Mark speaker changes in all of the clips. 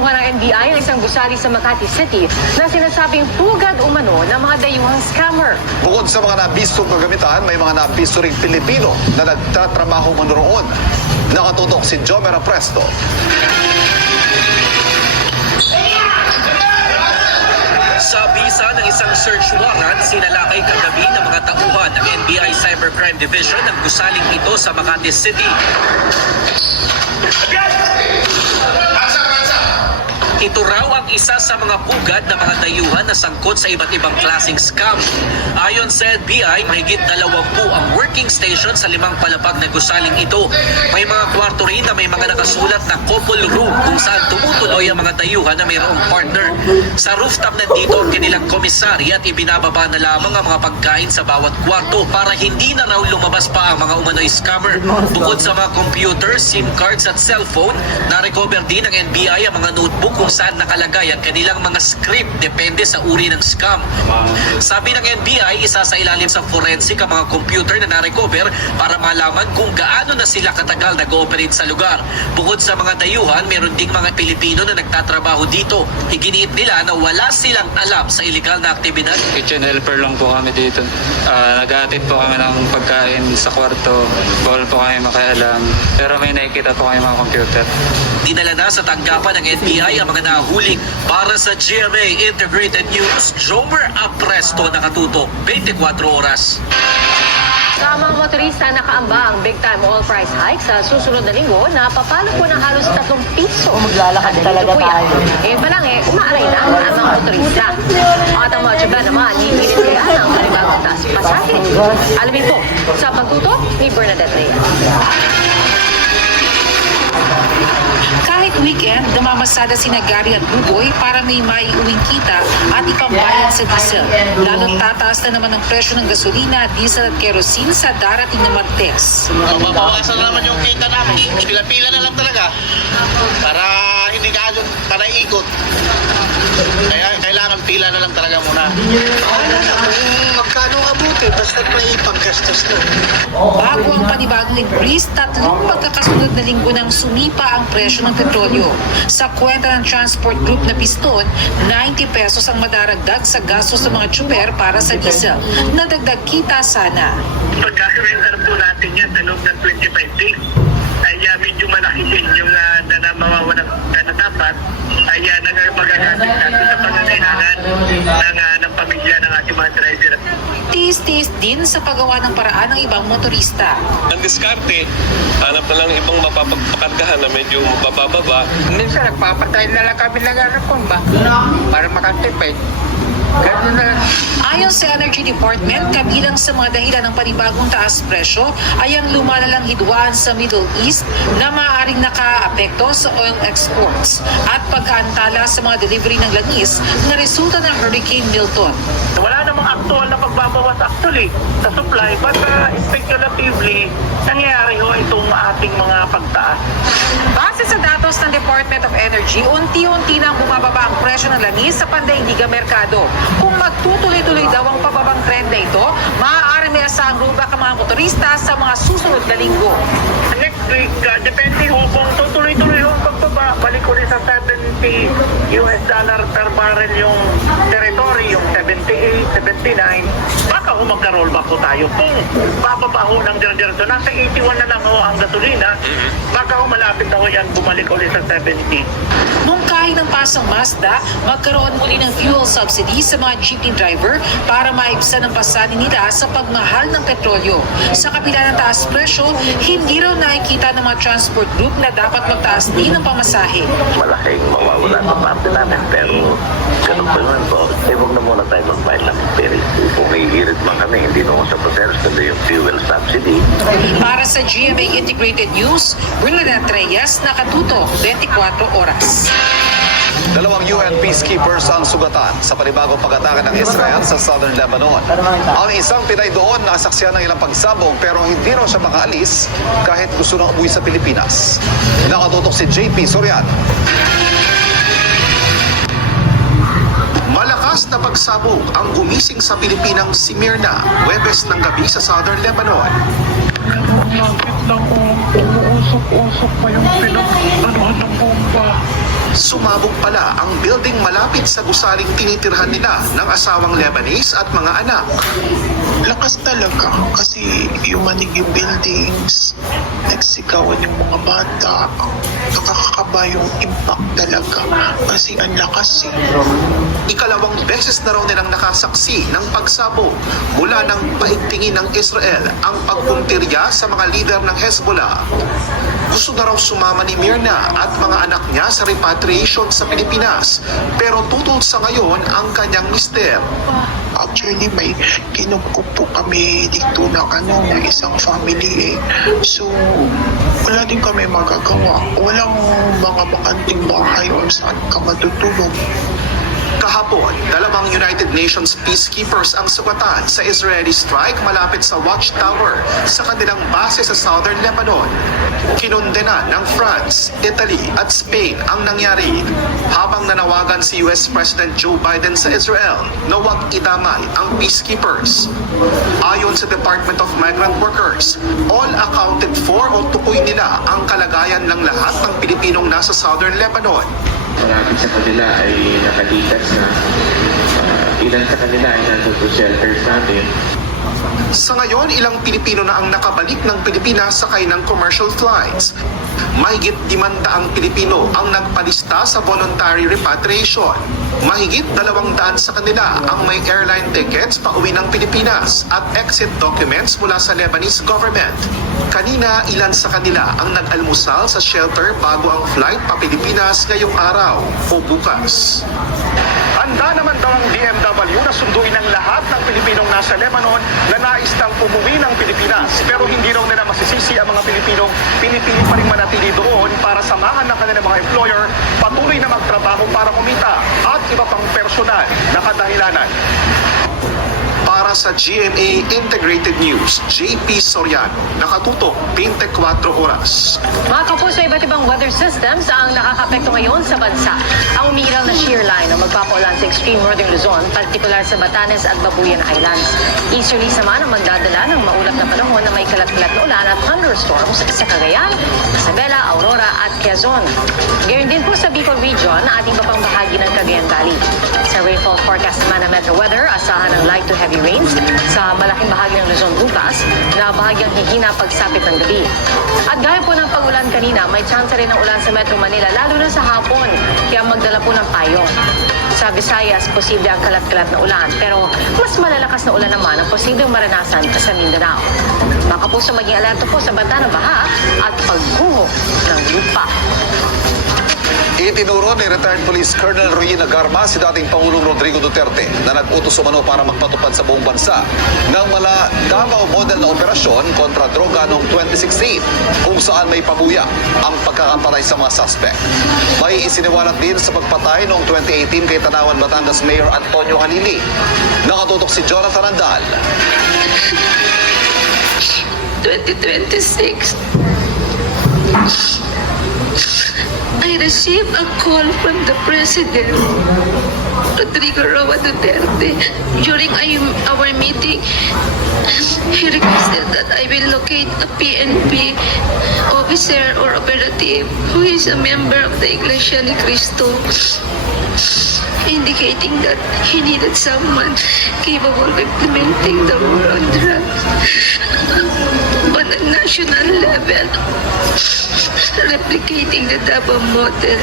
Speaker 1: mga tauhan ng NBI ang isang gusali sa Makati City na sinasabing pugad umano ng mga dayuhang scammer.
Speaker 2: Bukod sa mga nabistong kagamitan, may mga nabisto ring Pilipino na nagtatrabaho man roon. Nakatutok si Jomera Presto.
Speaker 3: Sa bisa ng isang search warrant, sinalakay kagabi ng mga tauhan ng NBI Cybercrime Division ang gusaling ito sa Makati City. Ito raw ang isa sa mga pugad ng mga dayuhan na sangkot sa iba't ibang klaseng scam. Ayon sa NBI, mahigit dalawampu ang working station sa limang palapag na gusaling ito. May mga kwarto rin na may mga nakasulat na couple room kung saan tumutuloy ang mga dayuhan na mayroong partner. Sa rooftop na dito ang kanilang komisari at ibinababa na lamang ang mga pagkain sa bawat kwarto para hindi na raw lumabas pa ang mga umano'y scammer. Bukod sa mga computer, SIM cards at cellphone, na-recover din ng NBI ang mga notebook kung saan nakalagay ang kanilang mga script depende sa uri ng scam. Sabi ng NBI, isa sa ilalim sa forensic ang mga computer na na-recover para malaman kung gaano na sila katagal nag-ooperate sa lugar. Bukod sa mga dayuhan, meron ding mga Pilipino na nagtatrabaho dito. Iginiit nila na wala silang alam sa illegal na aktibidad
Speaker 4: Kitchen helper lang po kami dito. Ah, nag-aatid po kami ng pagkain sa kwarto. Bawal po kami makialam. Pero may nakikita po kami mga computer.
Speaker 3: Dinala na sa tanggapan ng NBI ang mga nahuling para sa GMA Integrated News. Jomer Apresto nakatutok 24 oras.
Speaker 1: Sa mga motorista nakaambang big time oil price hike sa susunod na linggo na papalo po ng halos 3 piso.
Speaker 5: Maglalakad
Speaker 1: At
Speaker 5: talaga tayo.
Speaker 1: Eh pa lang eh, umaaray na ang mga motorista. At ang mga tsuga naman, hihilit kaya ng panibagong taas pasahe. Alamin po sa pagtuto ni Bernadette Reyes.
Speaker 6: Kahit weekend, namamasada si Gary at Buboy para may maiuwing kita at ipambayad sa diesel. Lalong tataas na naman ang presyo ng gasolina, diesel at kerosene sa darating na Martes.
Speaker 7: Mababawasan na naman yung kita namin. Pila-pila na lang talaga. Para hindi ka para ikot. Kaya kailangan pila na lang talaga muna.
Speaker 8: Ano na, kung magkano abuti, basta may paggastos na.
Speaker 6: Bago ang panibagong increase, tatlong magkakasunod na linggo nang sumipa ang presyo ng petrolyo. Sa kwenta ng transport group na piston, 90 pesos ang madaragdag sa gastos ng mga tsuber para sa diesel. Nadagdag kita sana.
Speaker 9: pagka-surrender po natin yan sa loob ng 25 days, ay uh, medyo malaki din yung uh, na, na mawawalan dapat ay uh, nag- magagamit natin sa pangangailangan ng, uh, ng pamilya ng ating mga driver.
Speaker 6: Tiis-tiis din sa paggawa ng paraan ng ibang motorista.
Speaker 10: ang diskarte, hanap na lang ibang mapapagkargahan na medyo mabababa.
Speaker 8: Minsan nagpapatay na lang kami ng arakon ba? Para makatipid. Na.
Speaker 6: Ayon sa Energy Department, kabilang sa mga dahilan ng panibagong taas presyo ay ang lumalalang hidwaan sa Middle East na maaaring nakaapekto sa oil exports at pagkaantala sa mga delivery ng langis na resulta ng Hurricane Milton.
Speaker 9: Wala namang actual na pagbabawas actually sa supply but uh, speculatively nangyayari ho itong ating mga pagtaas.
Speaker 6: Base sa datos ng Department of Energy, unti-unti nang bumababa ang presyo ng langis sa pandaigdigang merkado. Kung magtutuloy-tuloy daw ang pababang trend na ito, maaari may asahang rubak ang mga motorista sa mga susunod na linggo.
Speaker 9: Next week, uh, depende ho kung tutuloy-tuloy ho ang pagbaba, balik ulit sa 70 US dollar per barrel yung territory, yung 78, 79, baka ho magka-rollback ho tayo. Kung bababa ho ng dire-diretso, nasa 81 na lang ho ang gasolina, baka ho malapit na ho yan bumalik ulit sa 70.
Speaker 6: Mungkahi ng pasang Mazda, magkaroon muli ng fuel subsidy sa mga jeepney driver para maibsan ang pasanin nila sa pagmahal ng petrolyo. Sa kabila ng taas presyo, hindi raw nakikita ng mga transport group na dapat magtaas din ng pamasahe.
Speaker 7: Malaking mawawala sa parte namin. Pero ganun pa naman po. Eh, huwag na muna tayo mag-file ng peris. Kung may hirit man kami, hindi naman sa proseso kundi yung fuel subsidy.
Speaker 6: Para sa GMA Integrated News, Bernadette Reyes, nakatuto 24 oras.
Speaker 2: Dalawang UN peacekeepers ang sugatan sa panibagong pag-atake ng Israel sa southern Lebanon. Ang isang Pinay doon nasaksiyan ng ilang pagsabong pero hindi raw siya makaalis kahit gusto nang umuwi sa Pilipinas. Nakatutok si JP Soriano.
Speaker 11: Malakas na pagsabog ang gumising sa Pilipinang si Mirna, Webes ng gabi sa Southern Lebanon.
Speaker 8: Bakit lang ko umuusok-usok pa yung pinag-anuhan ng bomba?
Speaker 11: Sumabog pala ang building malapit sa gusaling tinitirhan nila ng asawang Lebanese at mga anak.
Speaker 5: lakas talaga kasi yung manig yung buildings, nagsigawan yung mga bata, nakakakaba yung impact talaga kasi ang lakas eh.
Speaker 11: Ikalawang beses na raw nilang nakasaksi ng pagsabog mula ng paigtingin ng Israel ang pagpuntirya sa mga lider ng Hezbollah. Gusto na raw sumama ni Mirna at mga anak niya sa repatriation sa Pilipinas pero tutol sa ngayon ang kanyang mister.
Speaker 5: Actually, may kinupkup kami dito ng ano, ng isang family eh. So, wala din kami magagawa. Walang mga bakanting bahay o saan ka matutulog.
Speaker 11: Kahapon, dalawang United Nations peacekeepers ang sugatan sa Israeli strike malapit sa Watchtower sa kanilang base sa southern Lebanon. Kinundena ng France, Italy at Spain ang nangyari habang nanawagan si US President Joe Biden sa Israel na huwag idamay ang peacekeepers. Ayon sa Department of Migrant Workers, all accounted for o tukoy nila ang kalagayan ng lahat ng Pilipinong nasa southern Lebanon.
Speaker 12: marami sa kanila ay nakalitas na uh, ilan sa kanila ay nandun shelters natin.
Speaker 11: Sa ngayon, ilang Pilipino na ang nakabalik ng Pilipinas sakay ng commercial flights. Mahigit ang Pilipino ang nagpalista sa voluntary repatriation. Mahigit dalawang daan sa kanila ang may airline tickets pa uwi ng Pilipinas at exit documents mula sa Lebanese government. Kanina, ilan sa kanila ang nag-almusal sa shelter bago ang flight pa Pilipinas ngayong araw o bukas. Handa naman daw ang DMW na sunduin ang lahat Pilipinong nasa Lebanon na nais nang umuwi ng Pilipinas. Pero hindi raw nila masisisi ang mga Pilipinong pinipili pa rin manatili doon para samahan ng kanilang mga employer patuloy na magtrabaho para kumita at iba pang personal na kadahilanan. Para sa GMA Integrated News, JP Soriano, nakatutok 24 oras.
Speaker 1: Mga kapuso, iba't ibang weather systems ang nakakapekto ngayon sa bansa. Ang umiiral na shear line ang magpapaulan sa extreme northern Luzon, partikular sa Batanes at Babuyan Highlands. Easterly naman ang magdadala ng maulap na panahon na may kalat-kalat na ulan at thunderstorms sa Cagayan, Isabela, Aurora at Quezon. Gayun din po sa Bicol Region ating papang bahagi ng Cagayan Valley. Sa rainfall forecast naman ng Metro Weather, asahan ng light to heavy rains sa malaking bahagi ng Luzon bukas na bahagyang hihina pagsapit ng gabi. At gaya po ng pagulan kanina, may chance rin ng ulan sa Metro Manila lalo na sa hapon, kaya magdala po ng payong. Sa Visayas, posible ang kalat-kalat na ulan, pero mas malalakas na ulan naman ang posibleng maranasan sa Mindanao. Mga kapuso, maging alerto po sa banta ng baha at pagguho ng.
Speaker 2: Itinuro ni retired Police Colonel Ruina Garma si dating Pangulong Rodrigo Duterte na nag-utos umano para magpatupad sa buong bansa ng mala Davao model na operasyon kontra droga noong 2016 kung saan may pabuya ang pagkakapatay sa mga suspect. May isiniwalat din sa pagpatay noong 2018 kay Tanawan Batangas Mayor Antonio Halili. Nakatutok si Jonathan Andal.
Speaker 13: 2026. I received a call from the President, Rodrigo Duterte. During our meeting, he requested that I will locate a PNP officer or operative who is a member of the Iglesia Ni Cristo indicating that he needed someone capable of implementing the war on drugs on a national level, replicating the Davao model.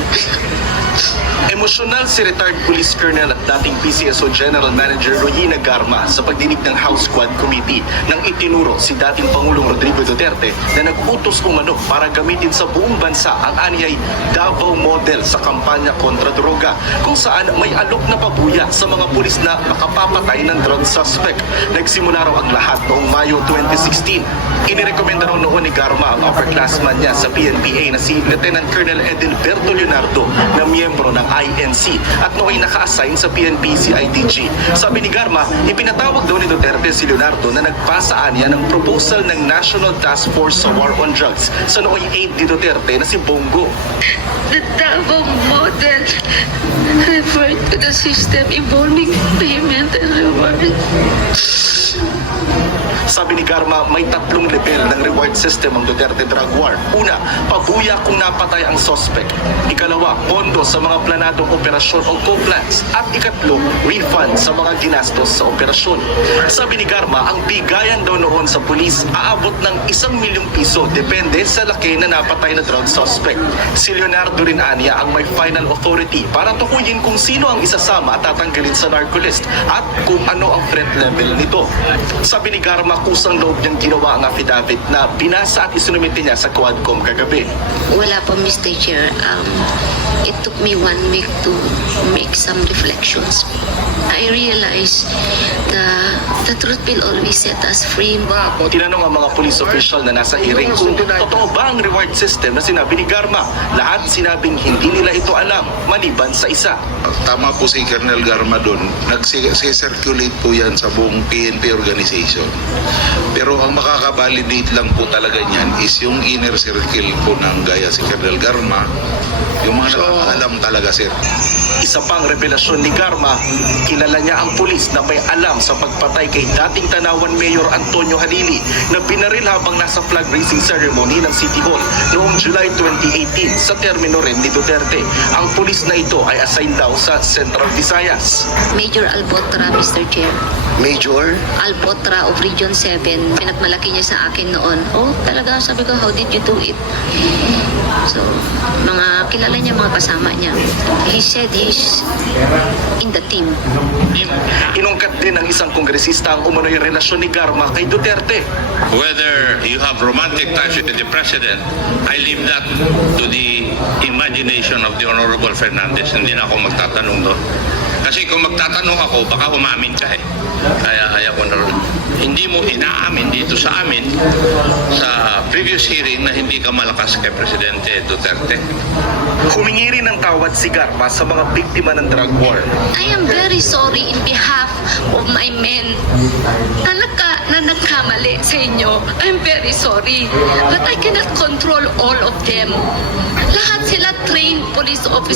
Speaker 14: Emosyonal si retired Police Colonel at dating PCSO General Manager Royina Garma sa pagdinig ng House Quad Committee nang itinuro si dating Pangulong Rodrigo Duterte na nag-utos umano para gamitin sa buong bansa ang anyay Davao model sa kampanya kontra droga kung saan may alok na pabuya sa mga pulis na makapapatay ng drug suspect. Nagsimula raw ang lahat noong Mayo 2016. Inirekomenda raw noon ni Garma ang upperclassman niya sa PNPA na si Lieutenant Colonel Edilberto Leonardo na miyembro ng INC at nooy naka-assign sa PNP CIDG. Sabi ni Garma, ipinatawag daw ni Duterte si Leonardo na nagpasaan niya ng proposal ng National Task Force sa War on Drugs sa nooy aide ni Duterte na si Bongo.
Speaker 13: The Davao model referred to the system involving payment and reward.
Speaker 14: Sabi ni Garma, may tatlong level ng reward system ang Duterte drug war. Una, pabuya kung napatay ang suspect. Ikalawa, pondo sa mga planadong operasyon o co-plans. At ikatlo, refund sa mga ginastos sa operasyon. Sabi ni Garma, ang bigayan daw noon sa pulis aabot ng isang milyong piso depende sa laki na napatay na drug suspect. Si Leonardo rin anya ang may final authority para tukuyin kung sino ang isasama at tatanggalin sa narcolist at kung ano ang threat level nito. Sabi ni Garma, kusang loob niyang ginawa ang affidavit na binasa at isinumite niya sa Quadcom kagabi.
Speaker 15: Wala po, Mr. Chair. Um, it took me one week to make some reflections. I realized the, the truth will always set us free.
Speaker 14: Tinanong ang mga police official na nasa hearing kung totoo ba ang reward system na sinabi ni Garma. Lahat sinabing hindi nila ito alam, maliban sa isa.
Speaker 16: Tama po si Colonel Garma doon. Nag-circulate po yan sa buong PNP organization. Pero ang makakabalidate lang po talaga niyan is yung inner circle po ng gaya si Colonel Garma. Yung mga nakakaalam talaga, sir.
Speaker 14: Isa pang revelasyon ni Garma, kilala niya ang pulis na may alam sa pagpatay kay dating Tanawan Mayor Antonio Halili na binaril habang nasa flag raising ceremony ng City Hall noong July 2018 sa termino rin ni Duterte. Ang pulis na ito ay assigned daw sa Central Visayas.
Speaker 15: Major Albotra, Mr. Chair.
Speaker 16: Major?
Speaker 15: Albotra of Region 7. Pinagmalaki niya sa akin noon. Oh, talaga, sabi ko, how did you do it? So, mga kilala niya, mga kasama niya. He said he's in the team.
Speaker 14: Inungkat din ng isang kongresista ang umano'y relasyon ni Garma kay Duterte.
Speaker 17: Whether you have romantic ties with the president, I leave that to the imagination of the Honorable Fernandez. Hindi na ako magtatanong doon. Kasi kung magtatanong ako, baka umamin ka eh. Kaya kaya ko na rin. Hindi mo inaamin dito sa amin sa previous hearing na hindi ka malakas kay Presidente Duterte.
Speaker 14: Humingi rin ng tawad si Garma sa mga biktima ng drug war.
Speaker 15: I am very sorry in behalf of my men na, naka, na nagkamali sa inyo. I'm very sorry. But I cannot control all of them. Lahat sila trained police officers.